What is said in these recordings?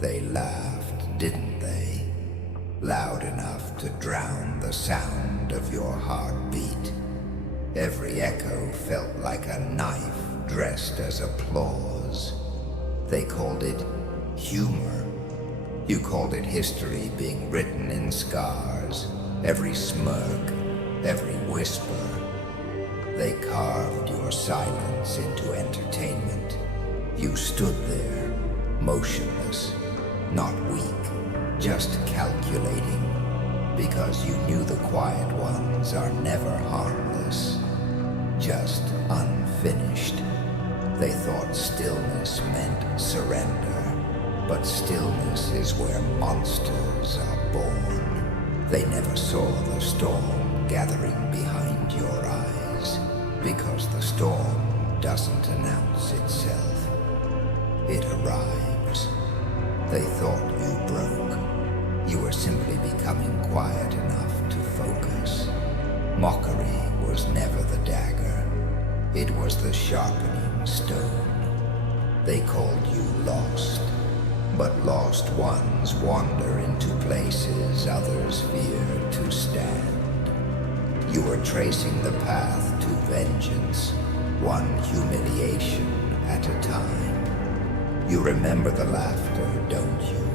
They laughed, didn't they? Loud enough to drown the sound of your heartbeat. Every echo felt like a knife dressed as applause. They called it humor. You called it history being written in scars. Every smirk, every whisper. They carved your silence into entertainment. You stood there, motionless, not weak, just calculating, because you knew the quiet ones are never harmless, just unfinished. They thought stillness meant surrender, but stillness is where monsters are born. They never saw the storm gathering behind your eyes, because the storm doesn't announce itself. It arrives. They thought you broke. You were simply becoming quiet enough to focus. Mockery was never the dagger. It was the sharpening stone. They called you lost, but lost ones wander into places others fear to stand. You were tracing the path to vengeance, one humiliation at a time. You remember the laughter, don't you?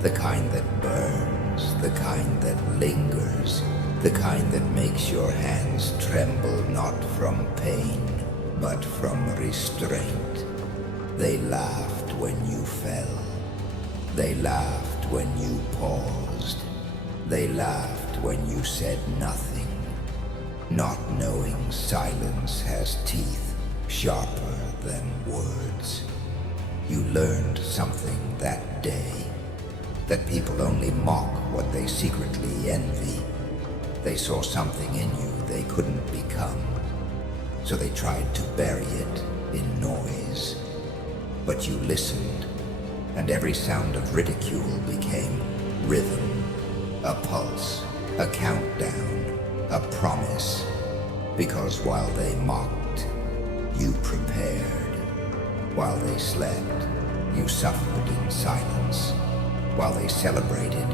The kind that burns, the kind that lingers, the kind that makes your hands tremble not from pain, but from restraint. They laughed when you fell. They laughed when you paused. They laughed when you said nothing, not knowing silence has teeth sharper than words. You learned something that day, that people only mock what they secretly envy. They saw something in you they couldn't become, so they tried to bury it in noise. But you listened, and every sound of ridicule became rhythm, a pulse, a countdown, a promise. Because while they mocked, you prepared. While they slept, you suffered in silence. While they celebrated,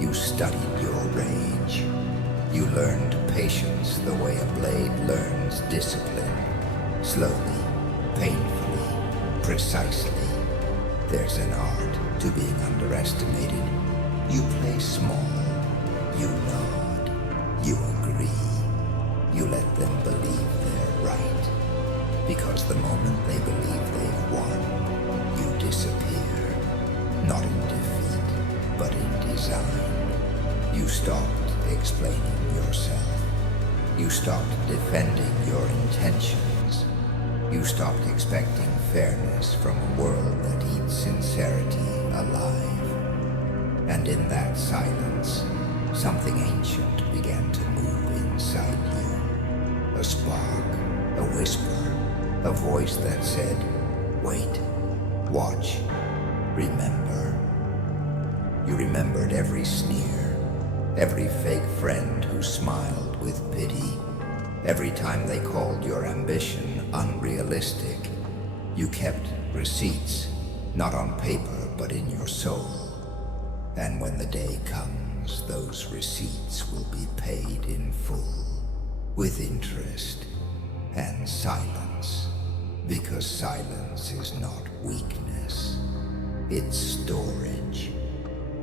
you studied your rage. You learned patience the way a blade learns discipline. Slowly, painfully, precisely. There's an art to being underestimated. You play small. You nod. You agree. You let them believe they're right. Because the moment they believe they've won, you disappear. Not in defeat, but in design. You stopped explaining yourself. You stopped defending your intentions. You stopped expecting fairness from a world that eats sincerity alive. And in that silence, something ancient began to move inside you. A spark, a whisper, a voice that said, wait, watch, remember. You remembered every sneer, every fake friend who smiled with pity. Every time they called your ambition unrealistic, you kept receipts, not on paper, but in your soul. And when the day comes, those receipts will be paid in full, with interest and silence. Because silence is not weakness, it's storage.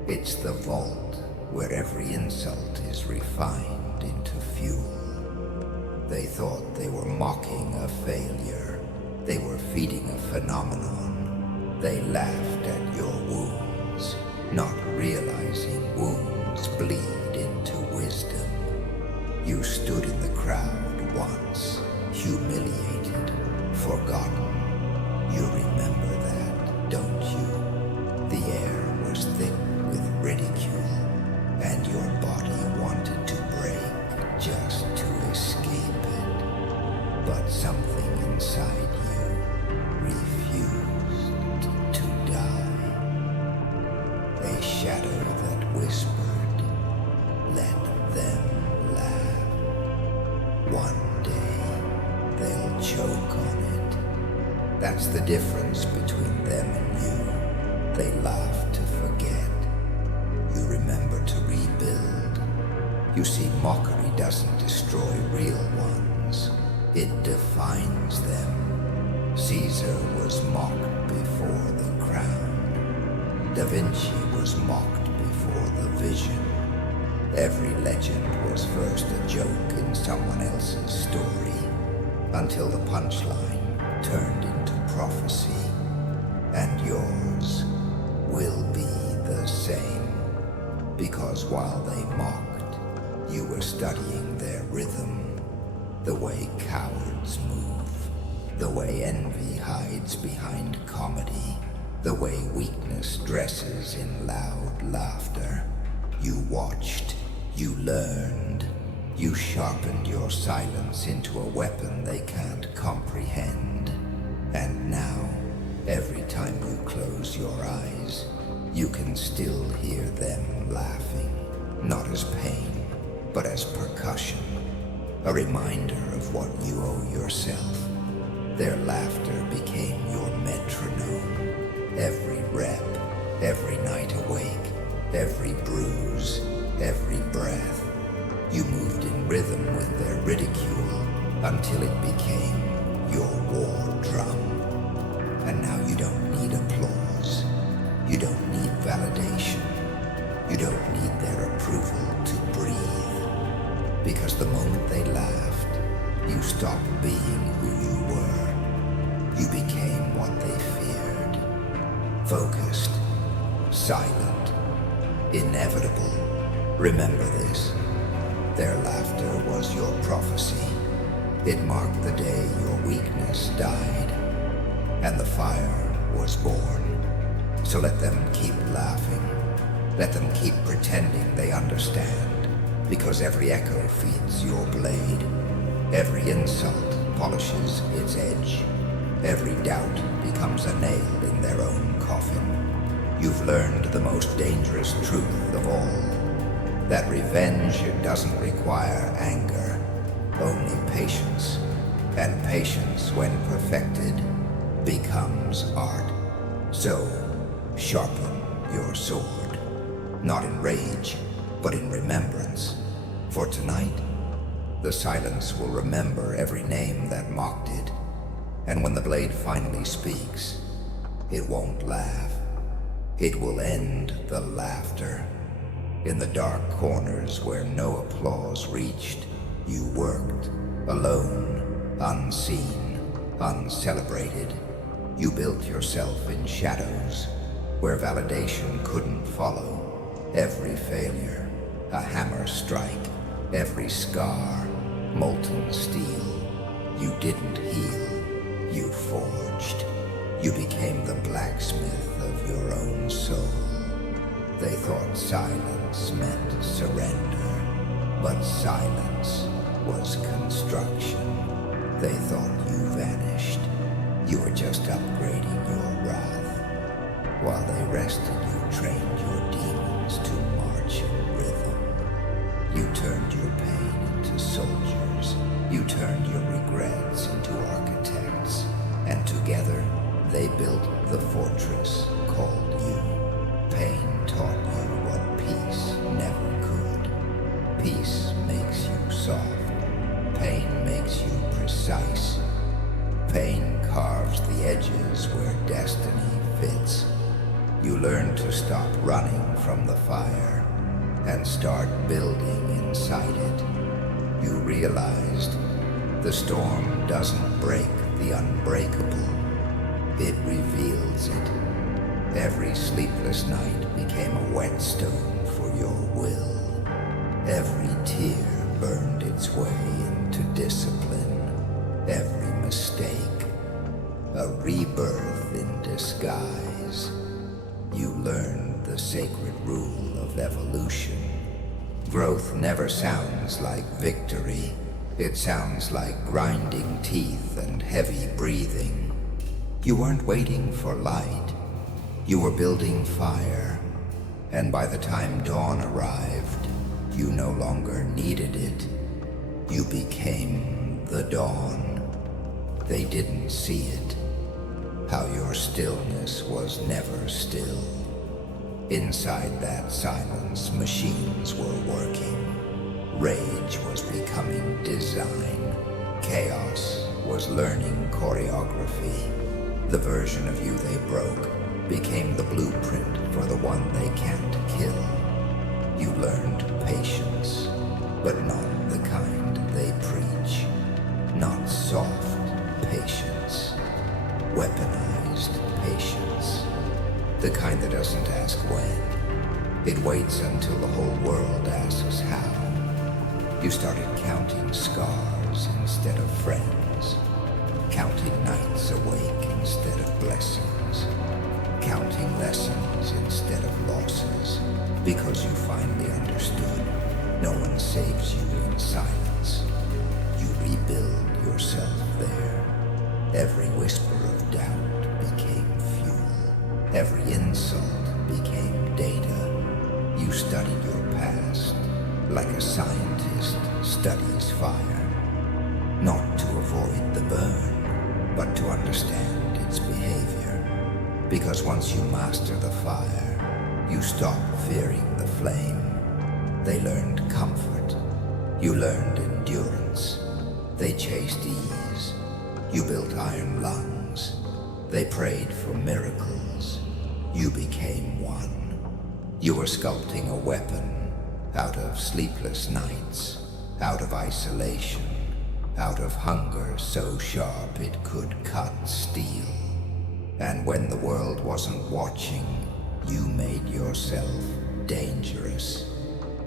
It's the vault where every insult is refined into fuel. They thought they were mocking a failure. They were feeding a phenomenon. They laughed at your wounds, not realizing wounds bleed into wisdom. You stood in the crowd once, humiliated, forgotten. You remember that, don't you? The air was thick with ridicule, and your body wanted to break just to escape it. But something inside you refused to die. A shadow that whispered, let them laugh. One day, they'll choke on it. That's the difference between them and you. They laughed You see, mockery doesn't destroy real ones. It defines them. Caesar was mocked before the crown. Da Vinci was mocked before the vision. Every legend was first a joke in someone else's story, until the punchline turned into prophecy. And yours will be the same, because while they mocked, you were studying their rhythm, the way cowards move, the way envy hides behind comedy, the way weakness dresses in loud laughter. You watched, you learned, you sharpened your silence into a weapon they can't comprehend. And now, every time you close your eyes, you can still hear them laughing, not as pain, but as percussion, a reminder of what you owe yourself. Their laughter became your metronome. Every rep, every night awake, every bruise, every breath. You moved in rhythm with their ridicule until it became your war drum. And now you don't need applause. You don't need validation. You don't need their approval to breathe. Because the moment they laughed, you stopped being who you were. You became what they feared. Focused, silent, inevitable. Remember this. Their laughter was your prophecy. It marked the day your weakness died, and the fire was born. So let them keep laughing. Let them keep pretending they understand, because every echo feeds your blade. Every insult polishes its edge. Every doubt becomes a nail in their own coffin. You've learned the most dangerous truth of all, that revenge doesn't require anger, only patience. And patience, when perfected, becomes art. So, sharpen your sword, not in rage, but in remembrance. For tonight, the silence will remember every name that mocked it. And when the blade finally speaks, it won't laugh. It will end the laughter. In the dark corners where no applause reached, you worked, alone, unseen, uncelebrated. You built yourself in shadows, where validation couldn't follow. Every failure, a hammer strike. Every scar, molten steel. You didn't heal, you forged. You became the blacksmith of your own soul. They thought silence meant surrender, but silence was construction. They thought you vanished. You were just upgrading your wrath. While they rested, you trained your demons to march in rhythm. You turned your pain into soldiers. You turned your regrets into architects. And together, they built the fortress called you. Pain taught you what peace never could. Peace makes you soft. Pain makes you precise. Pain carves the edges where destiny fits. You learn to stop running from the fire and start building inside it. You realized the storm doesn't break the unbreakable. It reveals it. Every sleepless night became a whetstone for your will. Every tear burned its way into discipline. Every mistake, a rebirth in disguise. You learned the sacred rule of evolution. Growth never sounds like victory. It sounds like grinding teeth and heavy breathing. You weren't waiting for light. You were building fire. And by the time dawn arrived, you no longer needed it. You became the dawn. They didn't see it. How your stillness was never still. Inside that silence, machines were working. Rage was becoming design. Chaos was learning choreography. The version of you they broke became the blueprint for the one they can't kill. You learned patience, but not the kind they preach. Not soft patience. Weaponized patience. The kind that doesn't ask when. It waits until the whole world asks how. You started counting scars instead of friends. Counting nights awake instead of blessings. Counting lessons instead of losses. Because you finally understood. No one saves you in silence. You rebuild yourself there. Every whisper of doubt became fuel. Every insult became data. You studied your past like a scientist studies fire. Not to avoid the burn, but to understand its behavior. Because once you master the fire, you stop fearing the flame. They learned comfort. You learned endurance. They chased ease. You built iron lungs. They prayed for miracles. You became one. You were sculpting a weapon out of sleepless nights, out of isolation, out of hunger so sharp it could cut steel. And when the world wasn't watching, you made yourself dangerous.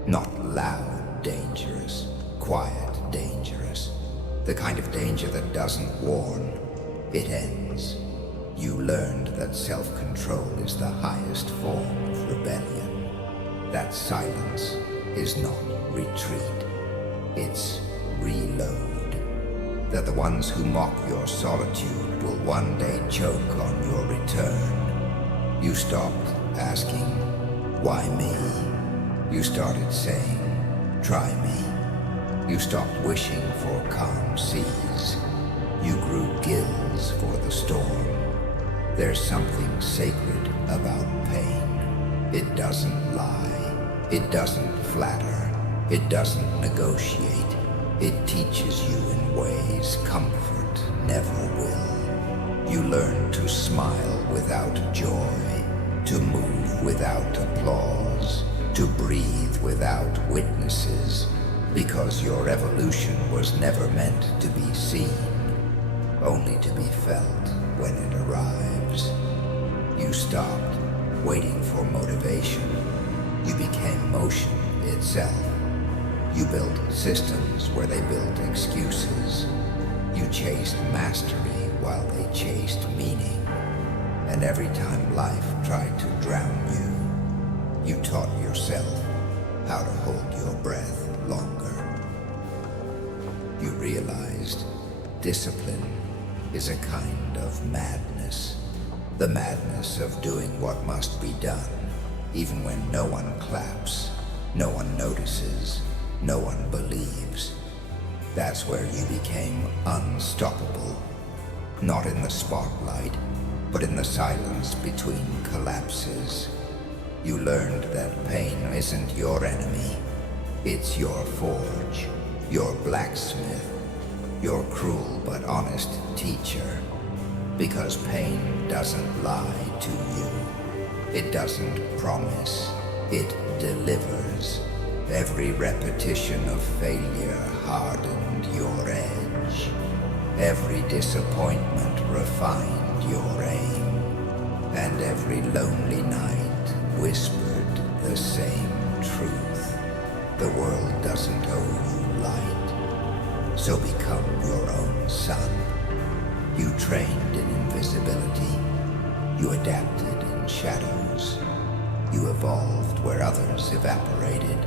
Not loud dangerous, quiet dangerous. The kind of danger that doesn't warn, it ends. You learned that self-control is the highest form of rebellion. That silence is not retreat, it's reload. That the ones who mock your solitude will one day choke on your return. You stopped asking, why me? You started saying, try me. You stopped wishing for calm seas. You grew gills for the storm. There's something sacred about pain. It doesn't lie. It doesn't flatter. It doesn't negotiate. It teaches you in ways comfort never will. You learn to smile without joy, to move without applause, to breathe without witnesses, because your evolution was never meant to be seen, only to be felt when it arrives. You stopped waiting for motivation. You became motion itself. You built systems where they built excuses. You chased mastery while they chased meaning. And every time life tried to drown you, you taught yourself how to hold your breath longer. You realized discipline is a kind of madness. The madness of doing what must be done, even when no one claps, no one notices, no one believes. That's where you became unstoppable. Not in the spotlight, but in the silence between collapses. You learned that pain isn't your enemy. It's your forge, your blacksmith, your cruel but honest teacher. Because pain doesn't lie to you. It doesn't promise. It delivers. Every repetition of failure hardened your edge. Every disappointment refined your aim. And every lonely night whispered the same truth. The world doesn't owe you light. So become your own sun. You trained in invisibility. You adapted in shadows. You evolved where others evaporated.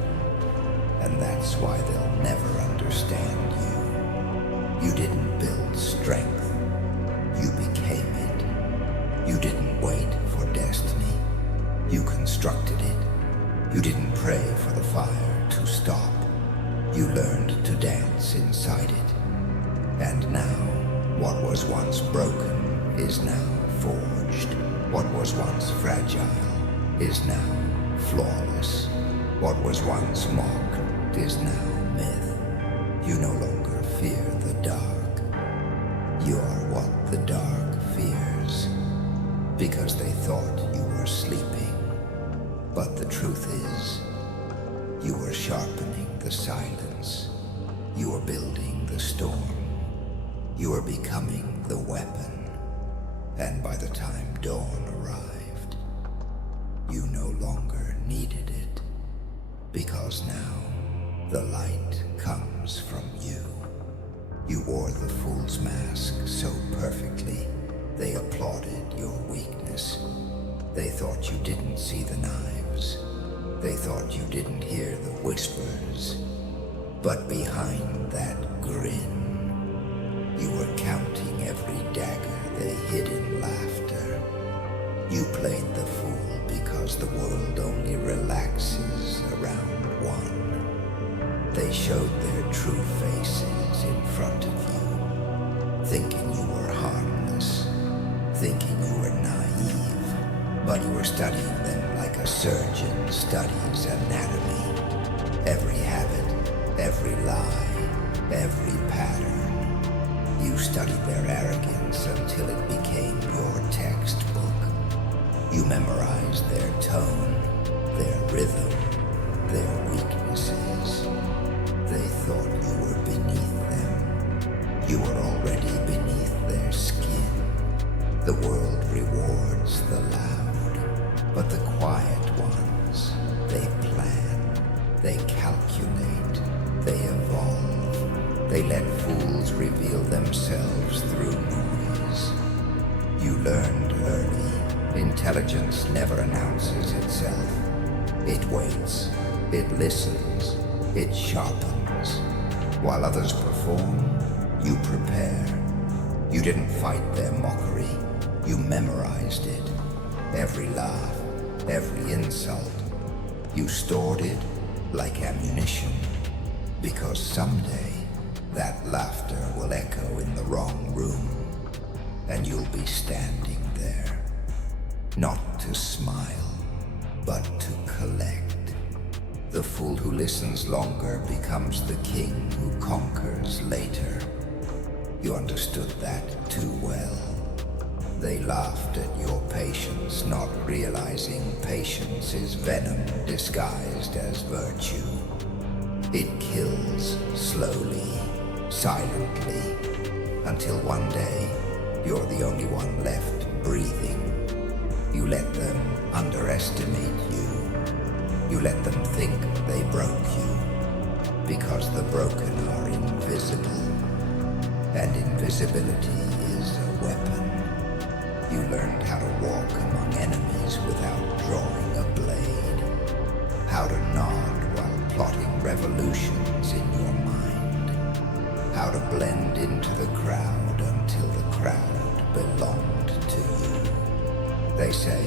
And that's why they'll never understand you. You didn't build strength. You became it. You didn't wait for destiny. You constructed it. You didn't pray for the fire to stop. You learned to dance inside it. And now, what was once broken is now forged. What was once fragile is now flawless. What was once mocked fact is now myth. You no longer fear the dark. You're what the dark fears, because they thought you were sleeping. But the truth is, you were sharpening the silence. You were building the storm. You were becoming the weapon. And by the time dawn arrived, you no longer needed it, because now the light comes from you. You wore the fool's mask so perfectly, they applauded your weakness. They thought you didn't see the knives. They thought you didn't hear the whispers. But behind that grin, you were counting every dagger they hid in laughter. You played the fool because the world only relaxes around one. They showed their true faces in front of you, thinking you were harmless, thinking you were naive, but you were studying them like a surgeon studies anatomy. Every habit, every lie, every pattern. You studied their arrogance until it became your textbook. You memorized their tone, their rhythm, their weaknesses. They thought you were beneath them. You were already beneath their skin. The world rewards the loud, but the quiet ones, they plan, they calculate, they evolve. They let fools reveal themselves through noise. You learned early. Intelligence never announces itself. It waits. It listens. It sharpens. While others perform, you prepare. You didn't fight their mockery. You memorized it. Every laugh, every insult. You stored it like ammunition. Because someday, that laughter will echo in the wrong room, and you'll be standing there, not to smile, but to collect. The fool who listens longer becomes the king who conquers later. You understood that too well. They laughed at your patience, not realizing patience is venom disguised as virtue. It kills slowly, silently, until one day you're the only one left breathing. You let them underestimate you. You let them think they broke you, because the broken are invisible, and invisibility is a weapon. You learned how to walk among enemies without drawing a blade, how to nod while plotting revolutions in your mind, how to blend into the crowd until the crowd belonged to you. They say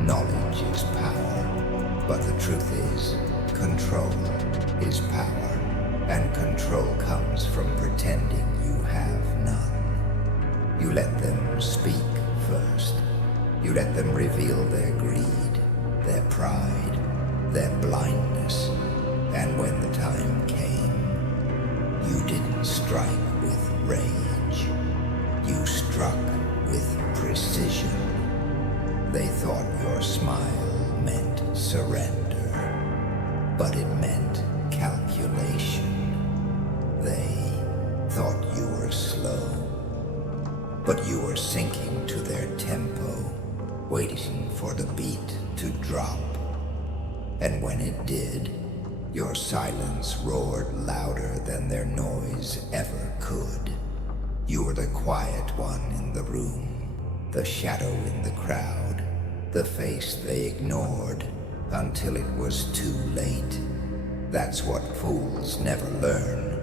knowledge is power, but the truth is control is power, and control comes from pretending you have none. You let them speak first. You let them reveal their greed, their pride, their blindness, and when the time came, you didn't strike with rage. You struck with precision. They thought your smile meant surrender, but it meant calculation. They thought you were slow, but you were sinking to their tempo, waiting for the beat to drop. And when it did, your silence roared louder than their noise ever could. You were the quiet one in the room, the shadow in the crowd, the face they ignored until it was too late. That's what fools never learn.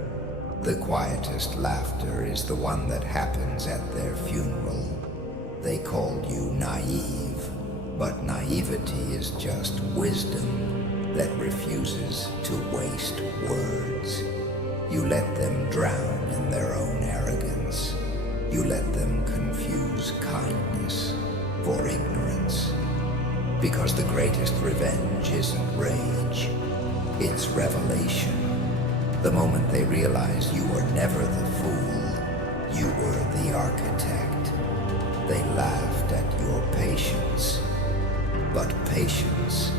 The quietest laughter is the one that happens at their funeral. They called you naive, but naivety is just wisdom that refuses to waste words. You let them drown in their own arrogance. You let them confuse kindness for ignorance. Because the greatest revenge isn't rage, it's revelation. The moment they realized you were never the fool, you were the architect. They laughed at your patience. But patience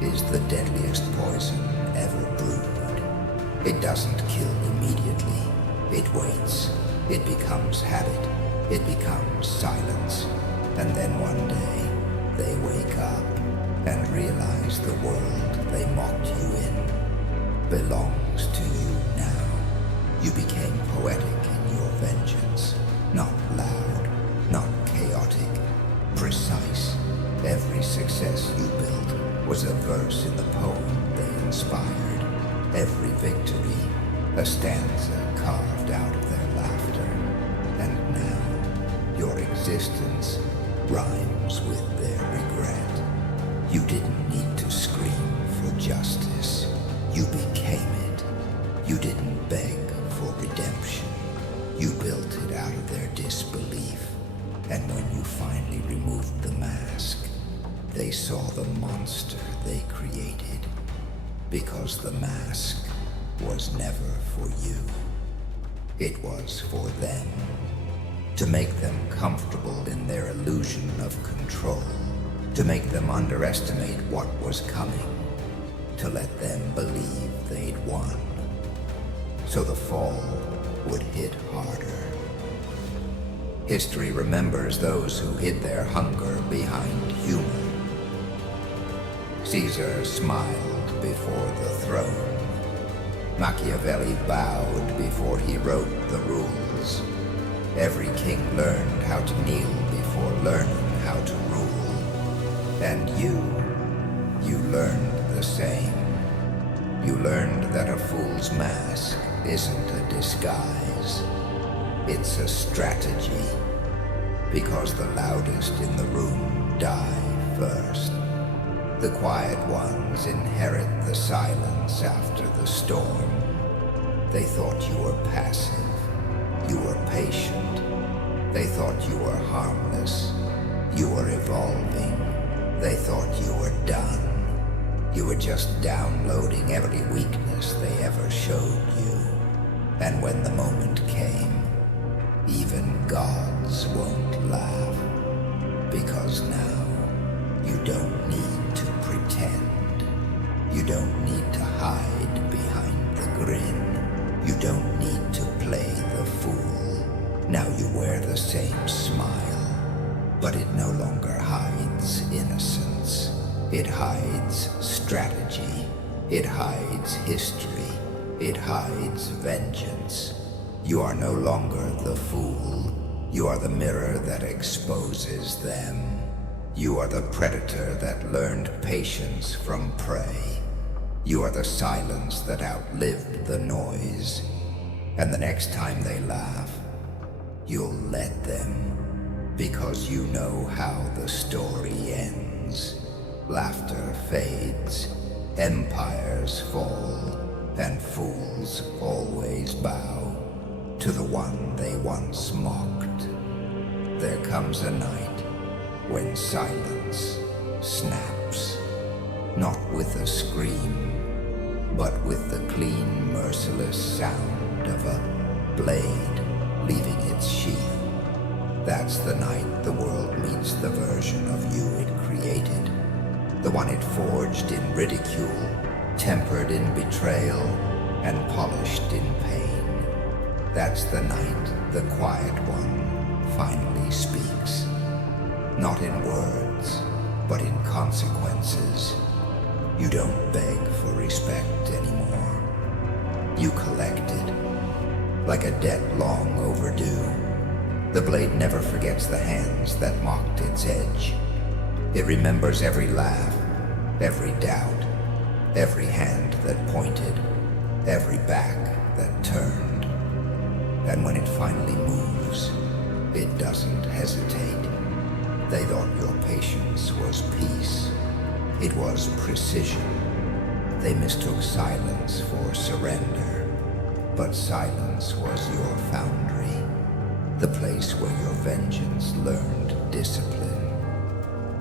is the deadliest poison ever brewed. It doesn't kill immediately. It waits. It becomes habit. It becomes silence. And then one day, they wake up and realize the world they mocked you in belongs to you now. You became poetic in your vengeance. Not loud, not chaotic, precise. Every success you built was a verse in the poem they inspired. Every victory, a stanza carved out of their laughter. And now, your existence rhymes with their regret. You didn't need to scream for justice. You became it. You didn't beg for redemption. You built it out of their disbelief. And when you finally removed the mask, they saw the monster they created. Because the mask was never for you. It was for them. To make them comfortable in their illusion of control. To make them underestimate what was coming. To let them believe they'd won. So the fall would hit harder. History remembers those who hid their hunger behind humor. Caesar smiled before the throne. Machiavelli bowed before he wrote the rules. Every king learned how to kneel before learning how to rule. And you learned the same. You learned that a fool's mask isn't a disguise. It's a strategy. Because the loudest in the room die first. The quiet ones inherit the silence after the storm. They thought you were passive. You were patient. They thought you were harmless. You were evolving. They thought you were done. You were just downloading every weakness they ever showed you. And when the moment came, even gods won't laugh. Because now, you don't need to pretend. You don't need to hide behind the grin. You don't need to play the fool. Now you wear the same smile, but it no longer hides innocence. It hides strategy. It hides history. It hides vengeance. You are no longer the fool. You are the mirror that exposes them. You are the predator that learned patience from prey. You are the silence that outlived the noise. And the next time they laugh, you'll let them, because you know how the story ends. Laughter fades, empires fall, and fools always bow to the one they once mocked. There comes a night when silence snaps, not with a scream, but with the clean, merciless sound of a blade leaving its sheath. That's the night the world meets the version of you it created, the one it forged in ridicule, tempered in betrayal, and polished in pain. That's the night the quiet one finally speaks. Not in words, but in consequences. You don't beg for respect anymore. You collect it, like a debt long overdue. The blade never forgets the hands that mocked its edge. It remembers every laugh, every doubt, every hand that pointed, every back that turned. And when it finally moves, it doesn't hesitate. They thought your patience was peace. It was precision. They mistook silence for surrender. But silence was your foundry, the place where your vengeance learned discipline.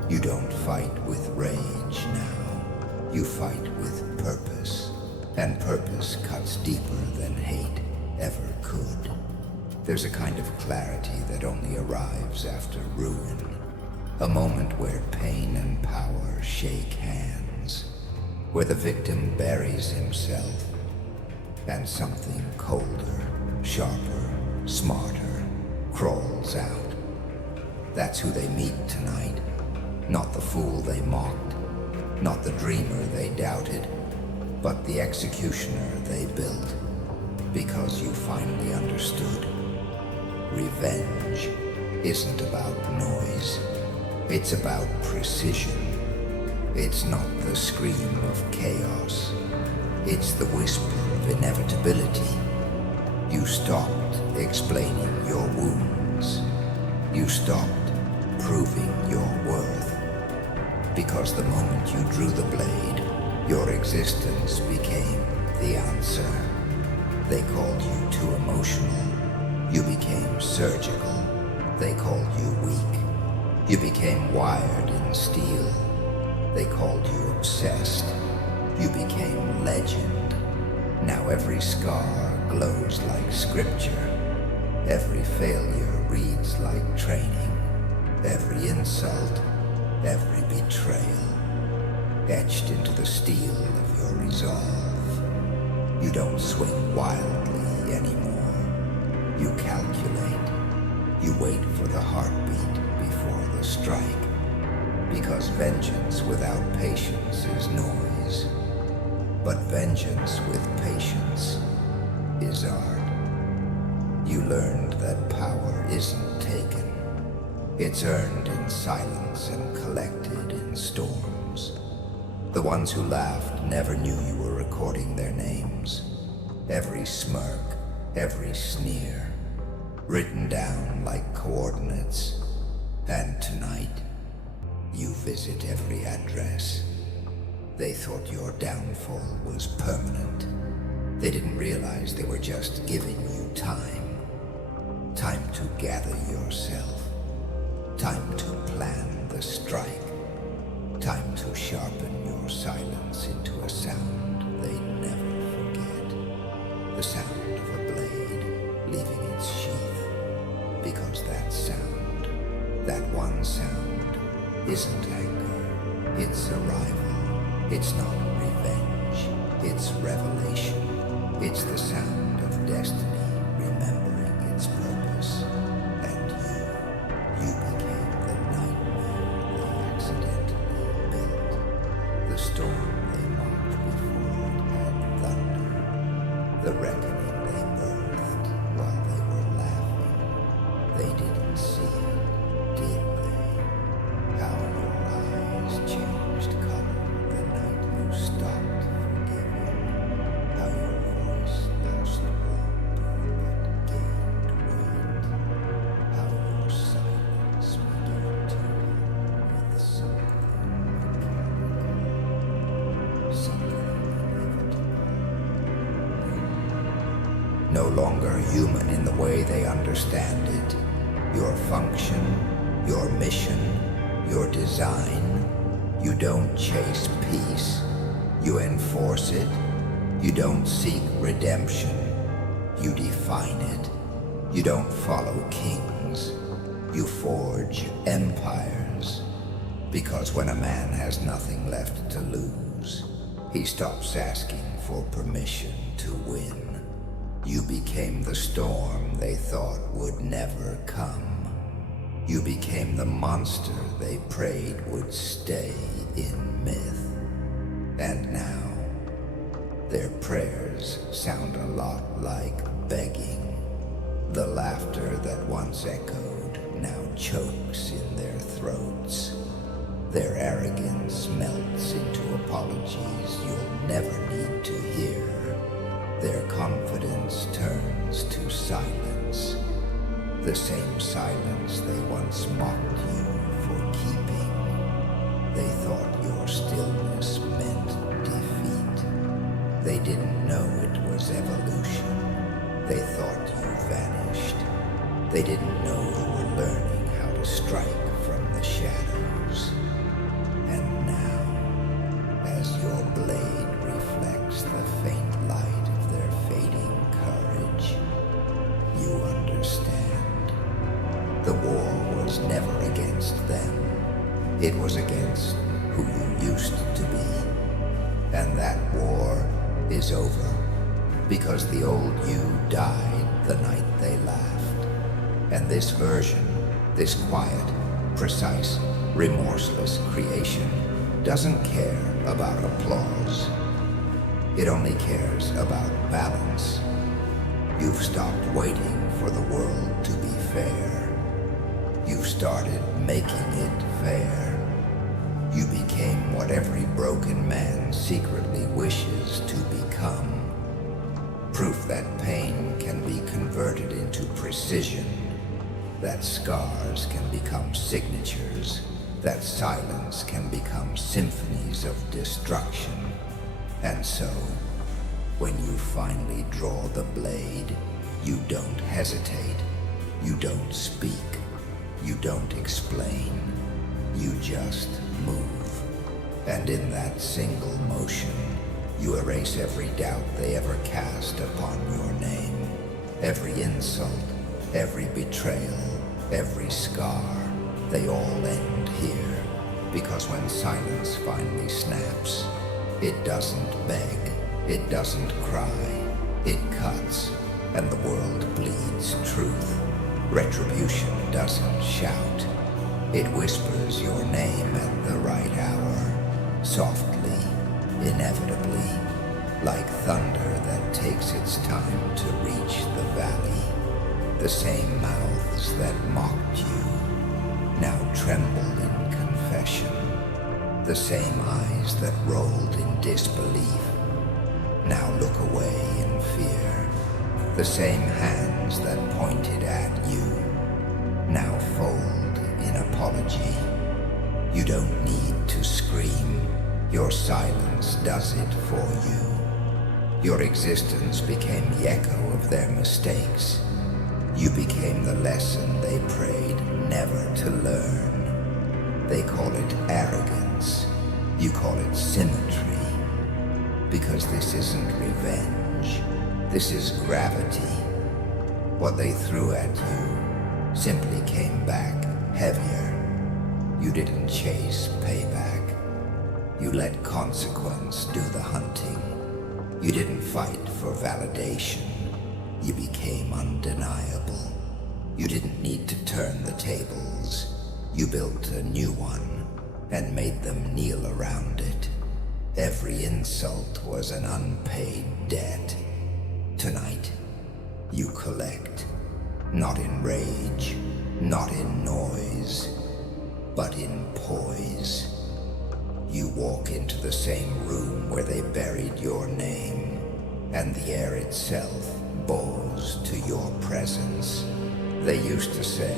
You don't fight with rage now. You fight with purpose. And purpose cuts deeper than hate ever could. There's a kind of clarity that only arrives after ruin. A moment where pain and power shake hands. Where the victim buries himself and something colder, sharper, smarter crawls out. That's who they meet tonight. Not the fool they mocked, not the dreamer they doubted, but the executioner they built, because you finally understood. Revenge isn't about noise, it's about precision. It's not the scream of chaos, it's the whisper of inevitability. You stopped explaining your wounds. You stopped proving your worth. Because the moment you drew the blade, your existence became the answer. They called you too emotional. You became surgical. They called you weak. You became wired in steel. They called you obsessed. You became legend. Now every scar glows like scripture. Every failure reads like training. Every insult, every betrayal, etched into the steel of your resolve. You don't swing wildly anymore. You calculate. You wait for the heartbeat before the strike. Because vengeance without patience is noise. But vengeance with patience is art. You learned that power isn't taken. It's earned in silence and collected in storms. The ones who laughed never knew you were recording their names. Every smirk, every sneer, written down like coordinates. And tonight, you visit every address. They thought your downfall was permanent. They didn't realize they were just giving you time. Time to gather yourself. Time to plan the strike. Time to sharpen your silence into a sound they'd never forget. The sound of a blade leaving its sheath. Because that sound, that one sound, isn't anger, it's arrival. It's not revenge, it's revelation. It's the sound of destiny remembering its purpose. And you became the nightmare they accidentally built. The storm they mocked before it had thunder. The reckoning they birthed while they were laughing. They didn't see it, did they? How your eyes changed color the night you stopped forgiving. How your voice lost warmth but gained weight. How your silence began to hum with something mechanical, something inevitable. No longer human in the way they understand it. Your function, your mission, your design. You don't chase peace. You enforce it. You don't seek redemption. You define it. You don't follow kings. You forge empires. Because when a man has nothing left to lose, he stops asking for permission to win. You became the storm they thought would never come. You became the monster they prayed would stay in myth. And now, their prayers sound a lot like begging. The laughter that once echoed now chokes in their throats. Their arrogance melts into apologies you'll never need to hear. Their confidence turns to silence. The same silence they once mocked you for keeping. They thought your stillness meant defeat. They didn't know it was evolution. They thought you vanished. They didn't know you were learning how to strike from the shadows. And now, as your blade reflects sees the faint light of their fading courage, you understand. The war was never against them. It was against who you used to be. And that war is over, because the old you died the night they laughed. And this version, this quiet, precise, remorseless creation doesn't care about applause. It only cares about balance. You've stopped waiting for the world to be fair. You've started making it fair. You became what every broken man secretly wishes to become. Proof that pain can be converted into precision, that scars can become signatures, that silence can become symphonies of destruction. And so, when you finally draw the blade, you don't hesitate, you don't speak, you don't explain, you just move. And in that single motion, you erase every doubt they ever cast upon your name, every insult, every betrayal, every scar. They all end here, because when silence finally snaps, it doesn't beg, it doesn't cry, it cuts, and the world bleeds truth. Retribution doesn't shout, it whispers your name at the right hour, softly, inevitably, like thunder that takes its time to reach the valley. The same mouths that mocked you now tremble in confession. The same eyes that rolled in disbelief now look away in fear. The same hands that pointed at you now fold in apology. You don't need to scream. Your silence does it for you. Your existence became the echo of their mistakes. You became the lesson they prayed never to learn. They call it arrogance. You call it symmetry. Because this isn't revenge. This is gravity. What they threw at you simply came back heavier. You didn't chase payback. You let consequence do the hunting. You didn't fight for validation. You became undeniable. You didn't need to turn the tables. You built a new one and made them kneel around it. Every insult was an unpaid debt. Tonight, you collect, not in rage, not in noise, but in poise. You walk into the same room where they buried your name, and the air itself bows to your presence. They used to say,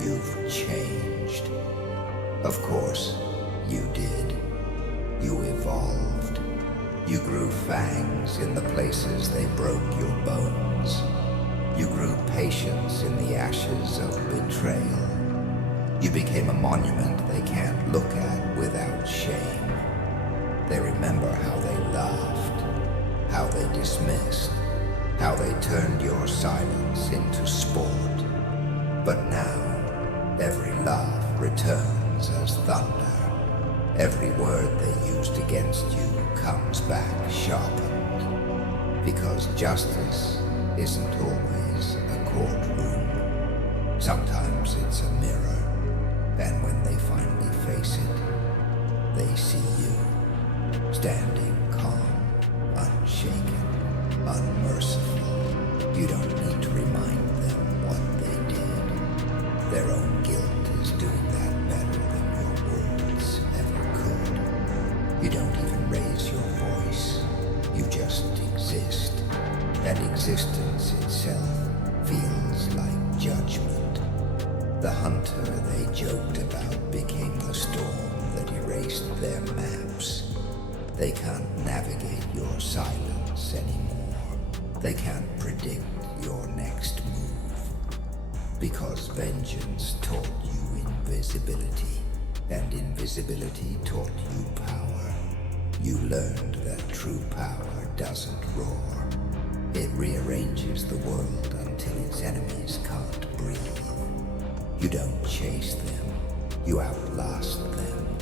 "You've changed." Of course, you did. You evolved. You grew fangs in the places they broke your bones. You grew patience in the ashes of betrayal. You became a monument they can't look at without shame. They remember how they laughed, how they dismissed, how they turned your silence into sport. But now, every laugh returns as thunder. Every word they used against you comes back sharpened. Because justice isn't always a courtroom. Sometimes it's a mirror. And when they finally face it, they see you, standing calm, unshaken, unmerciful. You don't need to remind them what they did. Their own guilt is doing that better than your words ever could. You don't even raise your voice. You just exist. And existence itself feels like judgment. The hunter they joked about became the storm that erased their maps. They can't navigate your silence anymore. They can't predict your next move. Because vengeance taught you invisibility, and invisibility taught you power. You learned that true power doesn't roar. It rearranges the world until its enemies can't breathe. You don't chase them, you outlast them.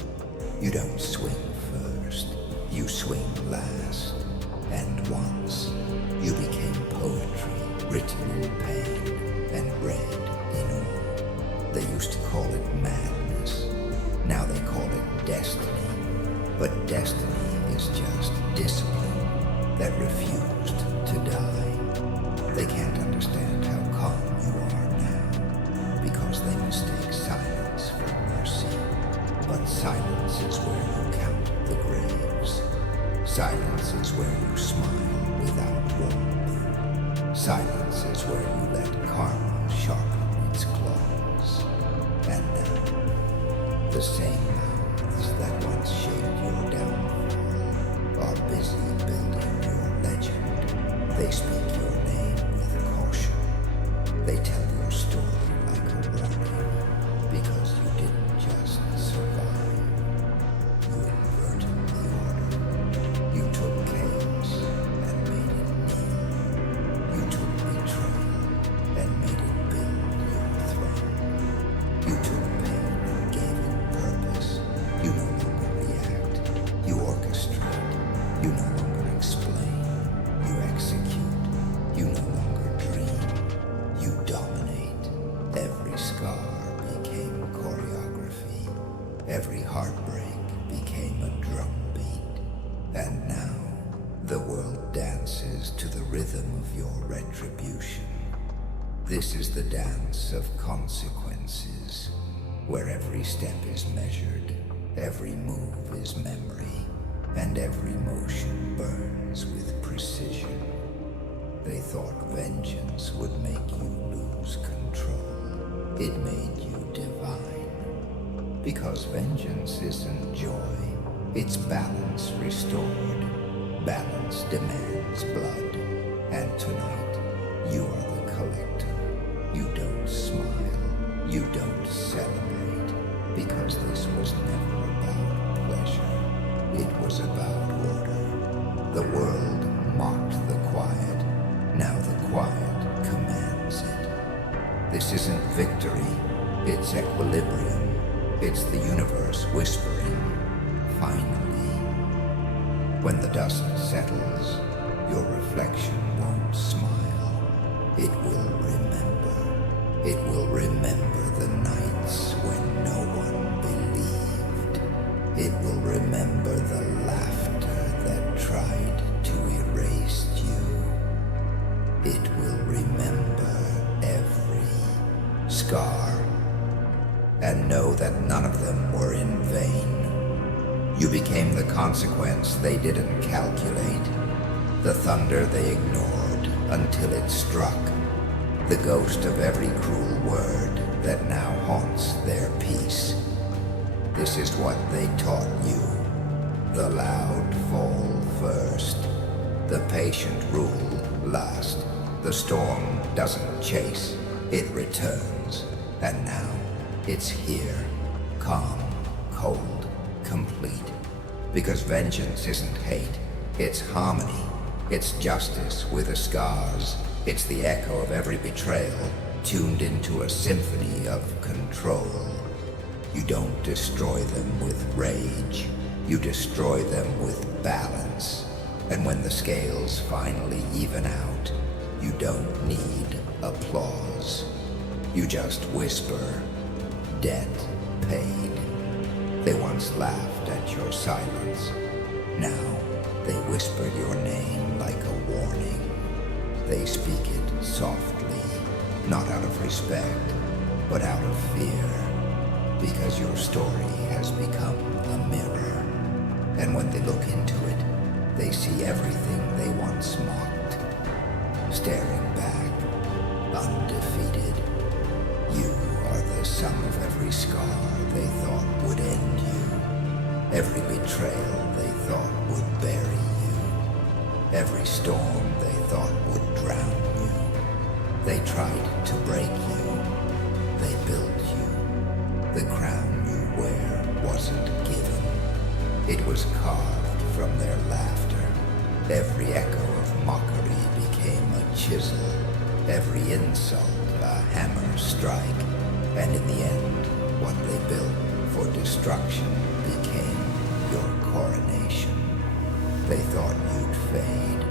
You don't swing first, you swing last. And once, you became poetry, written in pain and read in awe. They used to call it madness, now they call it destiny. But destiny is just discipline that refused to die. They can't understand how calm you are now, because they mistake silence for mercy. But silence is where you count the graves. Silence is where you smile without warmth. Silence is where you let karma sharpen its claws. And now, the same mouths that once shaped your downfall are busy building your legend. They speak your name with caution. They tell your story like a warning, because you didn't just survive. You inverted the order. You took chaos and made it kneel. You took betrayal and made it build your throne. You took pain and gave it purpose. You no longer react. You orchestrate. You no longer explain. You execute. You no longer dream. You dominate. Every scar became choreography. Every heartbreak became a drumbeat. And now, the world dances to the rhythm of your retribution. This is the dance of consequences, where every step is measured, every move is memory, and every motion burns with precision. They thought vengeance would make you lose control. It made you divine. Because vengeance isn't joy, it's balance restored. Balance demands blood. And tonight, you are the collector. You don't smile. You don't celebrate. Because this was never about pleasure. It was about order. The world mocked the quiet. Now the quiet commands it. This isn't victory. It's equilibrium. It's the universe whispering, finally. When the dust settles, your reflection won't smile. It will remember. It will remember the nights when no one believed. It will remember the laughter that tried to erase you. It will remember every scar. And know that none of them were in vain. You became the consequence they didn't calculate, the thunder they ignored until it struck, the ghost of every cruel word that now haunts their peace. This is what they taught you. The loud fall first, the patient rule last. The storm doesn't chase, it returns, and now it's here, calm, cold, complete. Because vengeance isn't hate, it's harmony. It's justice with the scars. It's the echo of every betrayal, tuned into a symphony of control. You don't destroy them with rage. You destroy them with balance. And when the scales finally even out, you don't need applause. You just whisper, debt paid. They once laughed at your silence. Now they whisper your name like a warning. They speak it softly, not out of respect, but out of fear. Because your story has become a mirror. And when they look into it, they see everything they once mocked. Staring back, undefeated. You are the sum of every scar they thought would end you. Every betrayal they thought would bury you. Every storm they thought would drown you. They tried to break you. They built you. The crown you wear wasn't given. It was carved for from their laughter. Every echo of mockery became a chisel, every insult a hammer strike, and in the end, what they built for destruction became your coronation. They thought you'd fade.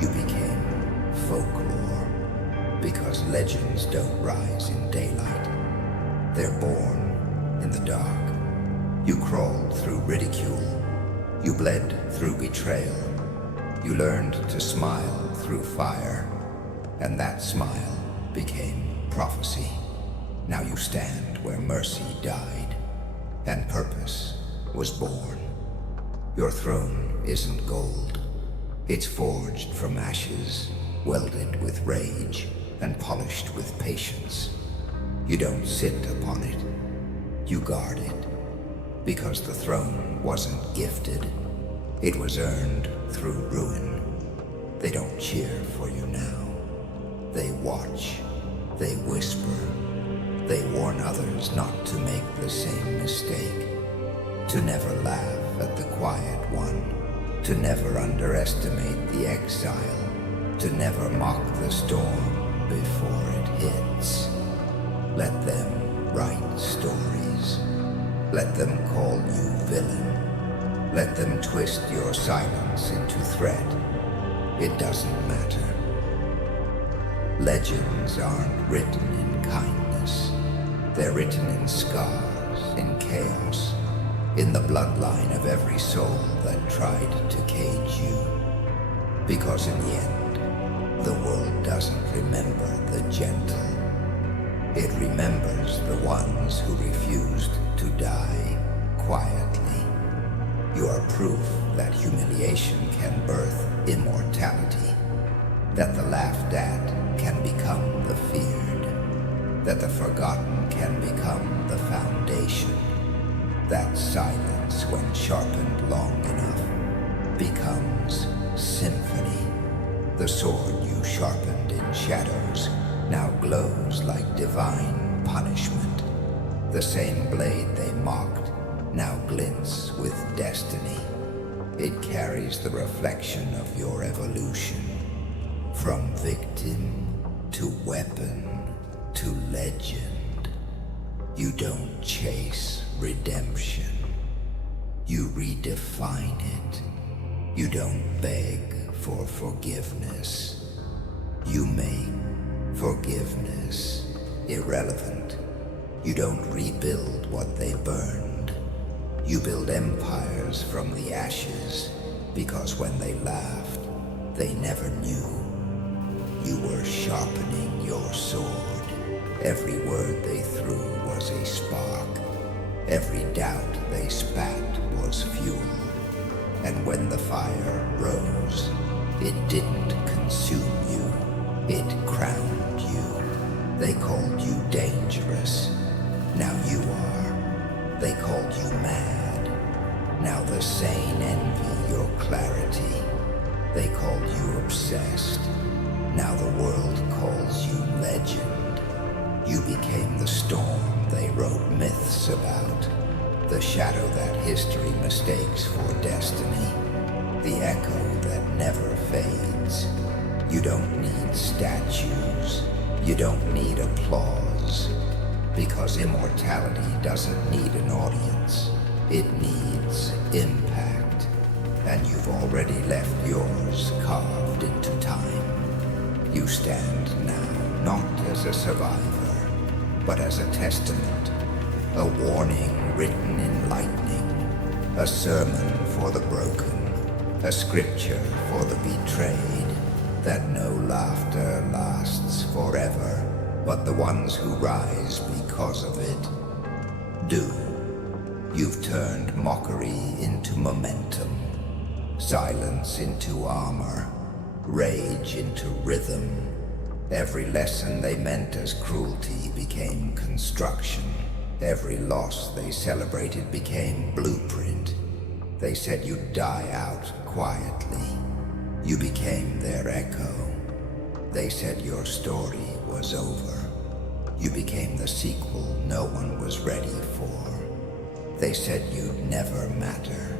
You became folklore, because legends don't rise in daylight. They're born in the dark. You crawled through ridicule. You bled through betrayal. You learned to smile through fire, and that smile became prophecy. Now you stand where mercy died, and purpose was born. Your throne isn't gold. It's forged from ashes, welded with rage, and polished with patience. You don't sit upon it. You guard it. Because the throne wasn't gifted. It was earned through ruin. They don't cheer for you now. They watch. They whisper. They warn others not to make the same mistake. To never laugh at the quiet one. To never underestimate the exile. To never mock the storm before it hits. Let them write stories. Let them call you villain. Let them twist your silence into threat. It doesn't matter. Legends aren't written in kindness. They're written in scars, in chaos, in the bloodline of every soul that tried to cage you. Because in the end, the world doesn't remember the gentle. It remembers the ones who refused to die quietly. You are proof that humiliation can birth immortality, that the laughed at can become the feared, that the forgotten can become the foundation, that silence, when sharpened long enough, becomes symphony. The sword you sharpened in shadows now glows like divine punishment. The same blade they mocked now glints with destiny. It carries the reflection of your evolution, from victim to weapon to legend. You don't chase redemption. You redefine it. You don't beg for forgiveness. You make forgiveness irrelevant. You don't rebuild what they burned. You build empires from the ashes, because when they laughed, they never knew. You were sharpening your sword. Every word they threw was a spark. Every doubt they spat was fuel. And when the fire rose, it didn't consume you. It crowned you. They called you dangerous. Now you are. They called you mad. Now the sane envy your clarity. They called you obsessed. Now the world calls you legend. You became the storm they wrote myths about. The shadow that history mistakes for destiny. The echo that never fades. You don't need statues. You don't need applause. Because immortality doesn't need an audience. It needs impact. And you've already left yours carved into time. You stand now, not as a survivor, but as a testament. A warning written in lightning. A sermon for the broken. A scripture for the betrayed. That no laughter lasts forever, but the ones who rise because of it do. You've turned mockery into momentum, silence into armor, rage into rhythm. Every lesson they meant as cruelty became construction. Every loss they celebrated became blueprint. They said you'd die out quietly. You became their echo. They said your story was over. You became the sequel no one was ready for. They said you'd never matter.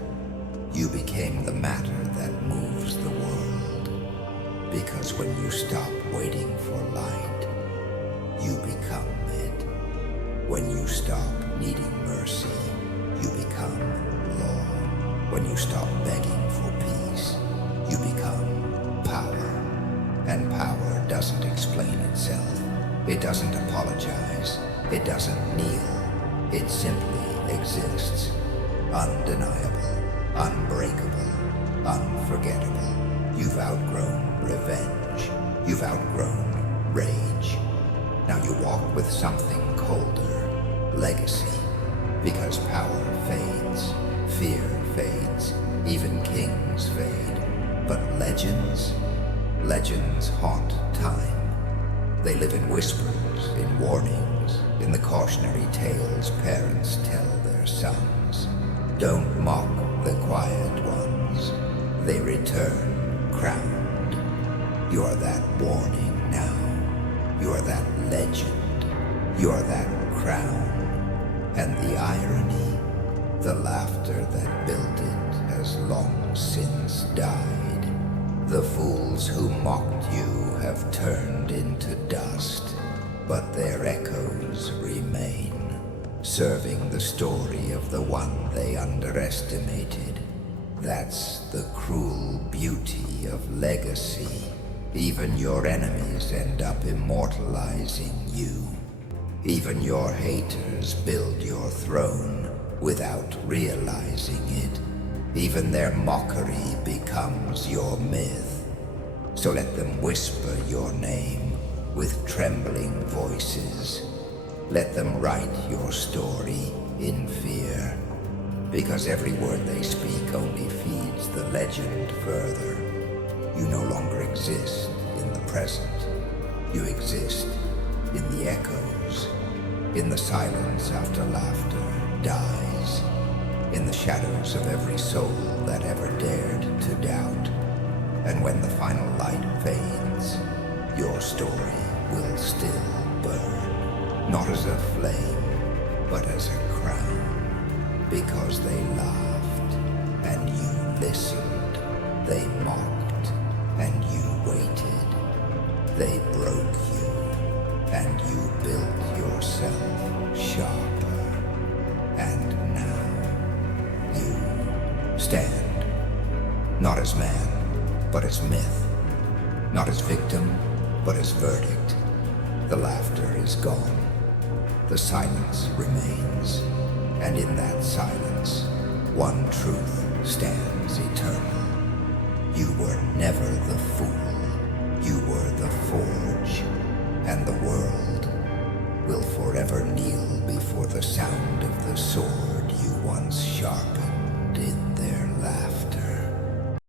You became the matter that moves the world. Because when you stop waiting for light, you become it. When you stop needing mercy, you become law. When you stop begging for peace, you become power. And power doesn't explain itself. It doesn't apologize. It doesn't kneel. It simply exists. Undeniable, unbreakable, unforgettable. You've outgrown revenge. You've outgrown rage. Now you walk with something colder, legacy. Because power fades, fear fades, even kings fade. But legends haunt time. They live in whispers, in warnings, in the cautionary tales parents tell their sons. Don't mock the quiet ones. They return crowned. You're that warning now. You're that legend. You're that crown. And the irony, the laughter that built it has long since died. The fools who mocked you have turned into dust, but their echoes remain, serving the story of the one they underestimated. That's the cruel beauty of legacy. Even your enemies end up immortalizing you. Even your haters build your throne without realizing it. Even their mockery becomes your myth. So let them whisper your name with trembling voices. Let them write your story in fear. Because every word they speak only feeds the legend further. You no longer exist in the present. You exist in the echoes, in the silence after laughter dies, in the shadows of every soul that ever dared to doubt. And when the final light fades, your story will still burn, not as a flame, but as a crown. Because they laughed, and you listened. They mocked, and you waited. They broke you, and you built yourself sharper. And now you stand, not as man, but as myth, not as victim, but as verdict. The laughter is gone, the silence remains, and in that silence, one truth stands eternal. You were never the fool, you were the forge, and the world will forever kneel before the sound of the sword you once sharpened.